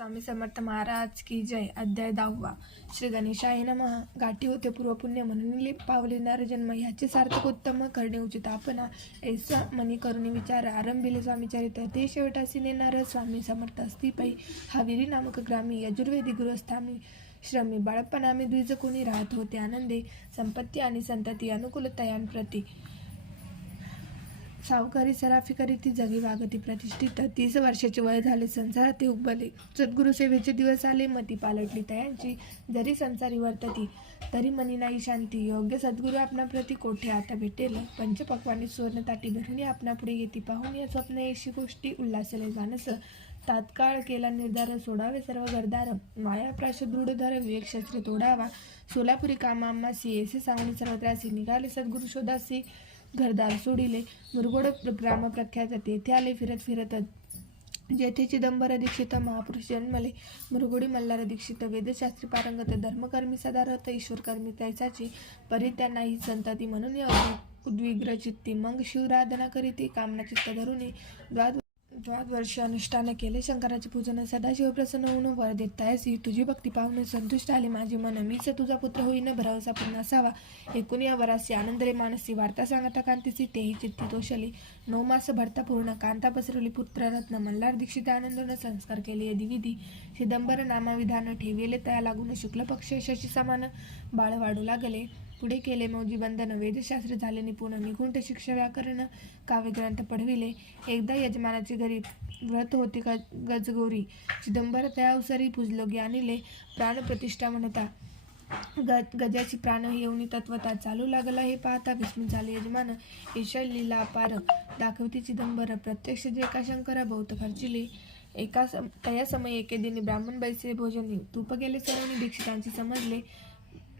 स्वामी समर्थ महाराज की जय. अध्याय 10. श्री गणेशाय नमः. गाठी होते पूर्वपुण्य म्हणून पावले नर जन्म, ह्याचे सार्थक उत्तम करणे उचित. आपण ऐसा मनी करुणी विचार आरंभिले स्वामी चरित्र. ते शेवटासी नेणार स्वामी समर्थ असती पै. हाविरी नामक ग्रामी यजुर्वेदी गृहस्थामी श्रमी. बाळपणामी द्विज कोणी राहत होते आनंदे. संपत्ती आणि संतती अनुकूलतयांप्रती. सावकारी सराफी करीती जगी वागती प्रतिष्ठित. 30 वर्षाचे वय झाले, संसारात ते उगबले. सद्गुरु सेवेचे दिवस आले, मती पालटली तयांची. जरी संसारी वर्तती तरी मनी नाही शांती. योग्य सद्गुरु आपणा प्रती कोठे आता भेटेल. पंचपक्वानी सुवर्ण ताटी भरून आपणा पुढे येती पाहून या स्वप्न येशी गोष्टी उल्हासले जानस. तात्काळ केला निर्धार, सोडावे सर्व घरदार. माया प्राश दृढ धर, विवेक शस्त्र तोडावा. सोलापुरी कामासी येसे सांगून सर्वत्रासी. निघाले सद्गुरु शोधासी, घरदार सोडिले. मुरगोड ग्राम प्रख्यात, तेथे आले फिरत फिरत. जेथे चिदंबर दीक्षित महापुरुष जन्मले. मुरगोडी मल्हार दीक्षित, वेदशास्त्री पारंगत. धर्मकर्मी सदारथ, ईश्वरकर्मी तैसाची. परी त्यांना ही संतती म्हणून उद्विग्र चित्ती. मग शिवराधना करीती कामना चित्त धरुनी. द्वादवर्ष अनुष्ठान केले शंकराचे पूजन. सदाशिव प्रसन्न होऊन वर देत तयासी. तुझी भक्ती पाहून संतुष्ट आले माझे मन. मीच तुझा पुत्र होईन, भरवसा पूर्ण असावा. एकूण या वरासी आनंद रे मानसी. वार्ता सांगता कांतीसी, तेही चित्ती तोषली. 9 मास भरता पूर्ण, कांता पसरवली पुत्ररत्न. मल्हार दीक्षित आनंदन संस्कार केले यदिविधी. चिदंबर नामाविधान ठेविले तया लागून. शुक्ल पक्ष शशी समान बाळ वाढू लागले. पुढे केले मौजी बंधन. वेदशास्त्र झाले निपुण. निघुंठ शिक्षा व्याकरण काव्यग्रंथ पढविले. एकदा यजमानाची घरी व्रत होते गजगोरी. चिदंबर त्या अवसरी पूजलो ज्ञानिले. प्राणप्रतिष्ठा म्हणता गजाची प्राण येऊनी तत्वता. चालू लागला हे पाहता विस्मित झाले यजमान. ईशा लीला अपार दाखवती चिदंबर. प्रत्यक्ष जे का शंकरा बहुत खर्चिले. तया समय एके दिनी ब्राह्मण बैसे भोजनी. तूप गेले सर्वनी दीक्षितांची समजले.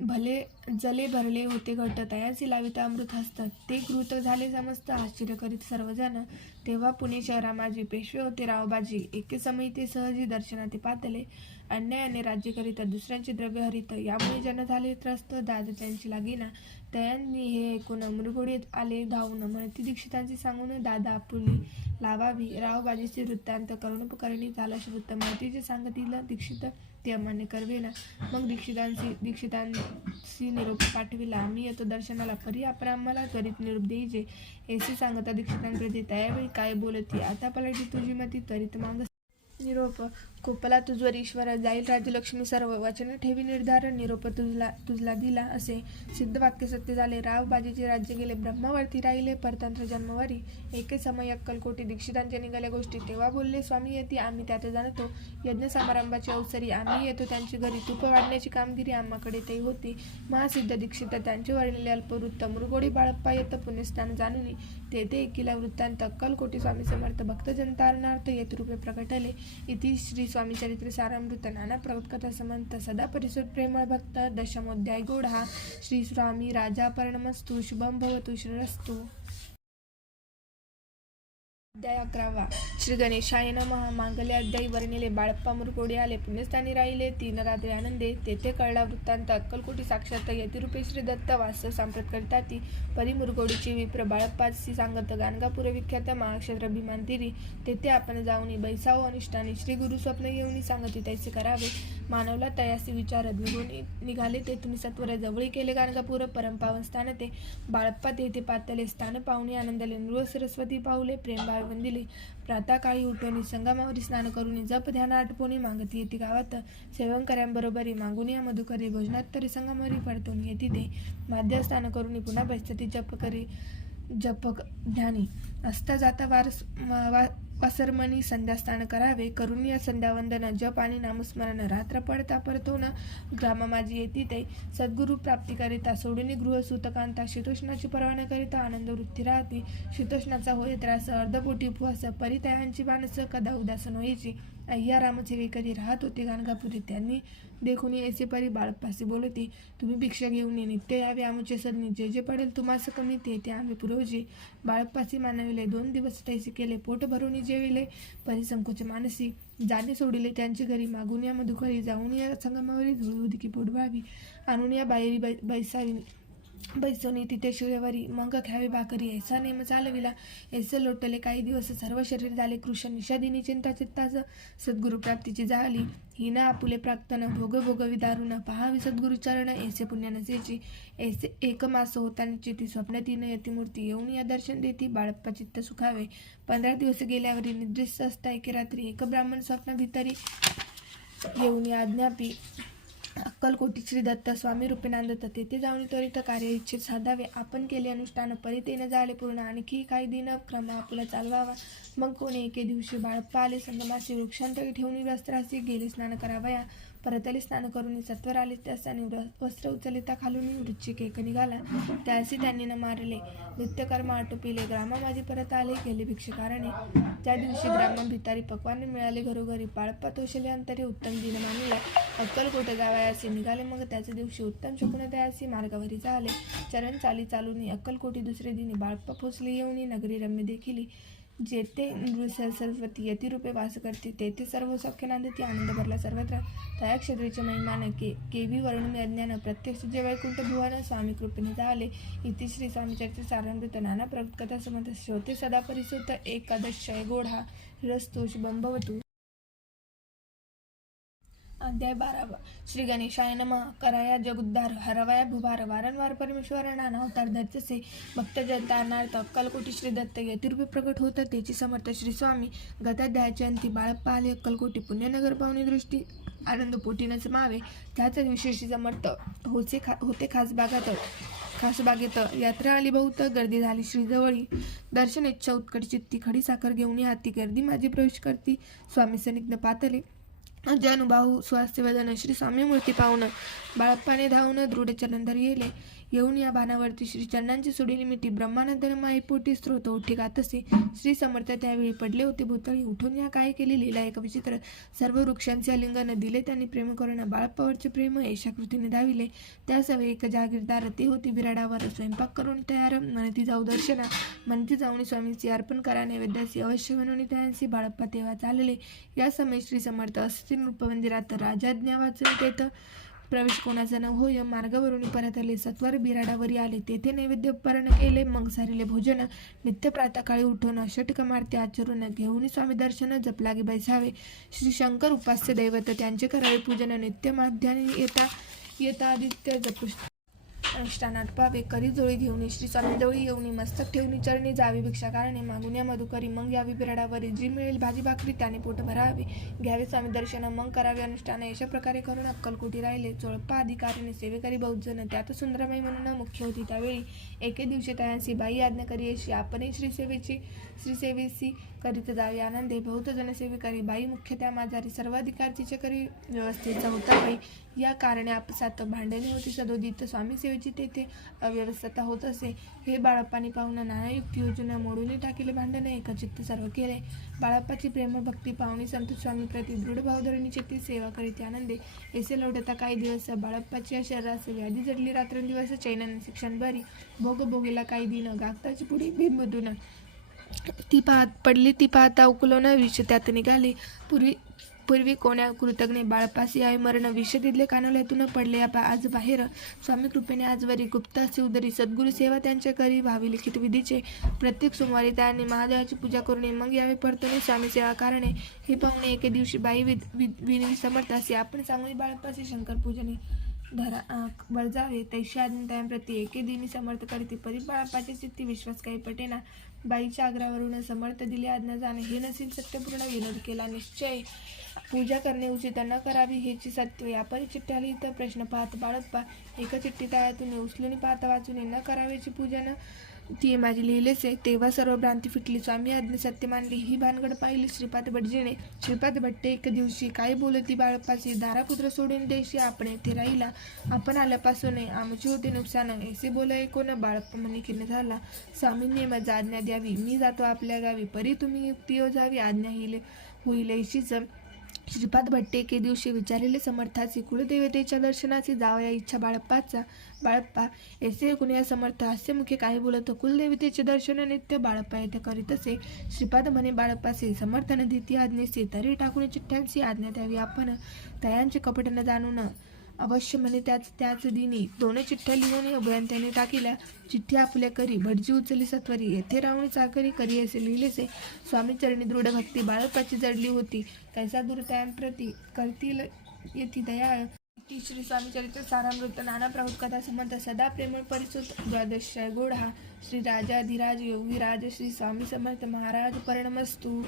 भले जले भरले होते घट, तयासी लाविता अमृत हस्त. ते कृत झाले समस्त, आश्चर्य करीत सर्वजण. तेव्हा पुणे शहरा माझी पेशवे होते रावबाजी. एके समय ते सहजी दर्शनाते पातले. अन्यायाने राज्य करीत, दुसऱ्यांचे द्रव्य हरित. यामुळे जन झाले त्रस्त, दाद त्यांची लागेना. तयांनी हे ऐकून मुरगोडीत आले धावून. म्हणती दीक्षितांची सांगून, दादा आपुली लावावी. रावबाजीचे वृत्तांत करुणोपकरणी झाला श्रुत. महतीचे सांगतील दीक्षित, ते अमान्य करवेना. मग दीक्षितांशी निरोप पाठविला. आम्ही येतो दर्शनाला, परी आपण आम्हाला त्वरित निरोप देईजे. ऐसे सांगता दीक्षितांप्रती त्यावेळी काय बोलती. आता पलटी तुझी मती, त्वरित माग निरोप. कोपला तुझवर ईश्वर, जाईल राज्यलक्ष्मी सर्व. वचन ठेवी निर्धार, निरोप तुझला दिला. असे सिद्ध वाक्य सत्य झाले. रावबाजीचे राज्य गेले, ब्रह्मवर्ती राहिले परतंत्र जन्मवारी. एके समय अक्कलकोटी दीक्षितांच्या निघाल्या गोष्टी. तेव्हा बोलले स्वामी येती, आम्ही त्यात जाणतो. यज्ञ समारंभाची अवसरी आम्ही येतो त्यांची घरी. तूप वाढण्याची कामगिरी आम्हाकडे ते होती. महासिद्ध दीक्षित त्यांचे वर्णिले अल्पवृत्त. मुरगोडी बाळप्पा येत पुण्यस्थान जाणुनी. तेथे एकीला वृत्तांत. अक्कलकोटी स्वामी समर्थ भक्तजनतारणार्थ येत रूपे प्रकटले. इति श्री स्वामी चरित्र सारामृत. नाना प्रकथा समंत. सदा परिसुत प्रेमळ भक्त. दशमोध्याय गोड हा. श्री स्वामी राजा पर्णमस्तु. शुभम भवतु श्रीरस्तु. अध्याय 11. श्री गणेशाय नमः. मांगल्य अध्यायी वर्णिले. बाळप्पा मुरगोडी आले, पुण्यस्थानी राहिले 3 रात्री आनंदे. तेथे कळला वृत्तांत. अक्कलकोटी साक्षात यतिरूपे श्री दत्त वास सांप्रत करताती. परी मुरगोडीची विप्र बाळप्पासी सांगत. गाणगापूर विख्यात महाक्षेत्र भीमान तीरी. तेथे आपण जाऊनी बैसाव अनुष्ठानी. श्री गुरु स्वप्न येऊनी सांगती तैसे करावे. मानवला तयासी विचारत. निघाले तेथून सत्वर. जवळी केले गाणगापूर परमपावन स्थान ते. बाळप्पा तेथे पातले. स्थान पाहुणे आनंदले. नृ सरस्वती पाहुले, प्रेमभाव वंदिले. प्रातःकाळी उठोनी संगमावरी स्नान करून. जप ध्यान आटपोनी मागती येते गावात. सेवंकऱ्यांबरोबरी मागून या मधुकरी. भोजनात तरी संगमावरी पडतून येती ते. माध्य स्नान करून पुन्हा बसती जप ध्यानी. असता जाता वासरमणी संध्यास्नान करावे. करून या संध्यावंदन. जप आणि नामस्मरण. रात्र पडता परतून ग्राम माझी येती ते. सद्गुरु प्राप्ती करिता सोडून गृह सुतकांता. शीतोष्णाची पर्वा न करिता आनंद वृत्ती राहते. शीतोष्णाचा होय त्रास, अर्धपोटी उपवास. परितयांची मानस कदा उदास व्हायची. अय्या रामसेवी कधी राहत होते गाणगापुरी. त्यांनी देखून ऐसे परी बाळप्पासी बोलती. तुम्ही भिक्षा घेऊन नित्य यावे आमुचे सदनी. जे जे पडेल तुम्हास कमी ते आम्ही पुरवजी. बाळप्पासी मानविले. 2 दिवस तैसे केले. पोट भरून जेविले. परी संकोच मानसी. जाणे सोडिले त्यांची घरी. मागून या मधुकरी. जाऊन या संगमावरी. धुळी उदकी पोट व्हावी. आणून या बाहेरी बैसावी. बैसोनी तिथे शिळेवरी मग घ्यावे भाकरी ऐसा नेम चालविला. ऐसे लोटले काही दिवस सर्व शरीर झाले कृश निषादिनी चिंता चित्ताच सद्गुरु प्राप्तीची झाली. ही न आपुले प्राक्तन भोग भोगवी दारुण पहावी सद्गुरु चरण ऐसे पुण्य नसेची. ऐसे एक मास होता निश्चिती स्वप्न तीन यतिमूर्ती येऊन या दर्शन देती बाळप्पा चित्त सुखावे. 15 दिवस गेल्यावरी निद्रिस्त असता एके रात्री एक ब्राह्मण स्वप्न भितरी येऊन आज्ञापी अक्कलकोटी श्री दत्त स्वामी रूपे नांदत. तेथे जाऊन त्वरित कार्य इच्छित साधावे. आपण केले अनुष्ठान परितेने झाले पूर्ण. आणखी काही दिन क्रम आपुला चालवावा. मग कोणी एके दिवशी बाळप्पा आले संगमासी वृक्षांतरी ठेवून वस्त्रासी गेले स्नान करावया. परतली स्नान करून सत्वर आले त्यासाठी वस्त्र उचलिता खालून वृश्चिक एक निघाला. त्यासी त्यांनी न मारले नित्यकर्म आटोपिले. ग्रामा माझी परत आले गेले भिक्षकाराने. त्या दिवशी ग्रामम भितारी पक्वाने मिळाले घरोघरी. बाळप्पा तोषले अंतरे उत्तम दिन मानला. अक्कलकोट जावयासी निघाले. मग त्याच दिवशी उत्तम शकुन तयासी मार्गावरी झाले. चरण चाली चालून अक्कलकोटी दुसरे दिनी बाळप्पा पोचले. येऊन नगरी रम्य देखिली. जेथे सरस्वती यतिरूपे वास करते तेथे सर्व सौख्य नांदती आनंद भरला सर्वत्र. तया क्षेत्रीचे महिमान केवी वर्णन अज्ञान प्रत्यक्ष जे वैकुंठ भुवन स्वामी कृपेने झाले. इति श्री स्वामी चरित्र सारामृत नाना प्रगत कथा समर्थ श्रोते सदा परिसुत एकादशय गोढा रस्तोष बंबवतु. अध्याय 12. श्री गणेशाय नमः. कराया जगुद्धार हरवया भुभार वारंवार परमेश्वर नाना अवतार धरतसे भक्त जनतानार्थ अक्कलकोटी श्री दत्त यतिरूपे प्रकट होत. त्याची समर्थ श्री स्वामी गताध्यायाचे अंती बाळप्पा आले. अक्कलकोटी पुण्यनगर पाहुणी दृष्टी आनंद पोटीनच मावे. त्याच विशेष समर्थ होते खासबागेत यात्रा आली बहुत गर्दी झाली श्रीजवळी. दर्शन इच्छा उत्कट चित्ती खडी साखर घेऊन हाती गर्दी माझी प्रवेश करती. स्वामी सनिग्ध पातले अजानुबाहू स्वास्थ्य वेदन श्री स्वामी मूर्ती पाहून बाळप्पाने धावून दृढ चरणधर येले. येऊन या बाणावरती श्री चरणांची सोडीली मिठी ब्रह्मानंद माईपोटी स्त्रोत ओठी गात असे. श्री समर्थ त्यावेळी पडले होते भूतळी. उठून या काय केली लीला एक विचित्र. सर्व वृक्षांचे आलिंगन दिले त्यांनी प्रेम करून. बाळप्पावरचे प्रेम एशा कृतीने धाविले. त्या सवय एक जागीरदार ते होती बिराडावर स्वयंपाक करून तयार. म्हणती जाऊ दर्शना म्हणती जाऊन स्वामींची अर्पण करा नैवेद्यासी अवश्य म्हणून त्यांची बाळप्पा तेव्हा चालले. या समय श्री समर्थ असतील रूप मंदिरात राजाज्ञा वाचून तेथ प्रवेश कोणाचा न होय. मार्गावरून परतले सत्वर बिराडावरी आले. तेथे नैवेद्य उपरण केले. मग सारिले भोजन. नित्य प्रातःकाळी उठून षटक मारते आचरून घेऊन स्वामी दर्शन जपलागे बैसावे. श्री शंकर उपास्य दैवत त्यांचे करावे पूजन. नित्य माध्याने येता आदित्य जपुष अनुष्ठानात पावे. करी जोळी घेऊन श्री स्वामी जवळी येऊन मस्तक ठेवून चरणी जावी भिक्षाकाराने मागून या मधुकरी. मग यावी बिराडावरी जी मिळेल भाजी भाकरी त्याने पोट भरावे. घ्यावे स्वामी दर्शन मग करावे अनुष्ठान. अशा प्रकारे करून अक्कलकोटी राहिले. चोळप्पा अधिकारीने सेवेकरी बहुत जण त्यात सुंदराबाई म्हणून मुख्य होती. त्यावेळी एके दिवशी तयांसी बाई आज्ञा करी अशी आपणही श्रीसेवेसी करीत जावे. आनंदे बहुत जनसेवेकरी बाई मुख्य त्या माझारी सर्वाधिकार तिचे करी व्यवस्थेचा होता बाई. या कारणे आपसात भांडणे होती सदोदित. स्वामी सेवेची तेथे अव्यवस्थता होत असे. हे बाळप्पाने पाहून नाना युक्ती योजना मोडून टाकले. भांडणे एकचित्त सर्व केले. बाळप्पाची प्रेमभक्ती पाहुणी संत स्वामी प्रति दृढ भावधरणीची ती सेवा करीत आनंदे. ऐसे लोटता काही दिवस बाळप्पाची या शरीरास व्याधी जडली. रात्रंदिवस चैनन शिक्षण बरी. भोग भोगेला काही दिन गागताची पुढी बिंबदून ती पाहता उकलून विष त्यात निघाले. पूर्वी कोण्या कृतज्ञ बाळपासी आहे मरण. विष तिथले कानवल्यातून पडले आज बाहेर. स्वामी कृपेने आजवरी गुप्त असे उदरी. सद्गुरु सेवा त्यांच्या करी व्हावी लिखित विधीचे. प्रत्येक सोमवारी त्यांनी महादेवाची पूजा करून मग यावे परतून स्वामी सेवा कारणे. हे पाहुणे एके दिवशी बाई विनवी समर्थ असे आपण सांगून बाळपासी शंकर पूजने बळजावे. तैशी आज्ञाप्रती एके दिनी समर्थ करते. परी बाळप्पाची चित्ती विश्वास काही पटेना. बाईच्या आग्रहावरून समर्थ दिले आज्ञा जाणे. हे नसील सत्यपूर्ण विनोद केला निश्चय. पूजा करणे उचित न करावी हेची सत्य. यापरी चिठ्ठ्या लिहित प्रश्न पाहत बाळप्पा एक चिठ्ठी तळ्यातून उचलून पाहता वाचून न करावेची पूजा न ती माझी लिहिलेचे. तेव्हा सर्व भ्रांती फिटली. स्वामी आज्ञा सत्य मानली. ही भानगड पाहिली श्रीपाद भटजीने. श्रीपाद भट्टे एक दिवशी काय बोलती बाळप्पाची. दारापुत्र सोडून देशी आपण येथे राहिला. आपण आल्यापासून आमची होते नुकसान. ऐसे बोलाय कोण बाळप्पा म्हणे किन झाला. स्वामींनी माझा आज्ञा द्यावी. मी जातो आपल्या गावी. परी तुम्ही युक्ती योजावी. आज्ञा होईल अशीच. श्रीपाद भट्टे एके दिवशी विचारलेले समर्थाची कुलदेवतेच्या दर्शनाची जावया इच्छा बाळप्पाचा. बाळप्पा ऐसे कुण्या समर्थ हास्यमुखे काय बोलत. कुलदेवतेचे दर्शन नित्य बाळप्पा येथे करीत असे. श्रीपाद म्हणे बाळप्पाचे समर्थन देती आज्ञेचे. तरी टाकून चिठ्ठ्यांची आज्ञा द्यावी आपण. तयांचे कपट न जाणून अवश्य म्हणे त्याच दिनी 2 चिठ्ठ्या लिहून उभ्यान त्याने टाकिल्या. चिठ्ठी आपुल्या करी भटजी उचली सत्वरी, येथे रावणी चाकरी करी असे लिहिलेसे. स्वामी चरणी दृढ भक्ती बाळपाची जडली होती, कैसा दुर्दयांप्रती करतील येती दयाळ. ती श्री स्वामी चरित्र सारामृत नाना प्रभूत कथा संबंध सदा प्रेमळ परिसुत द्वादश गोड हा. श्री राजाधिराज योगी राज श्री स्वामी समर्थ महाराज पर्णमस्तु.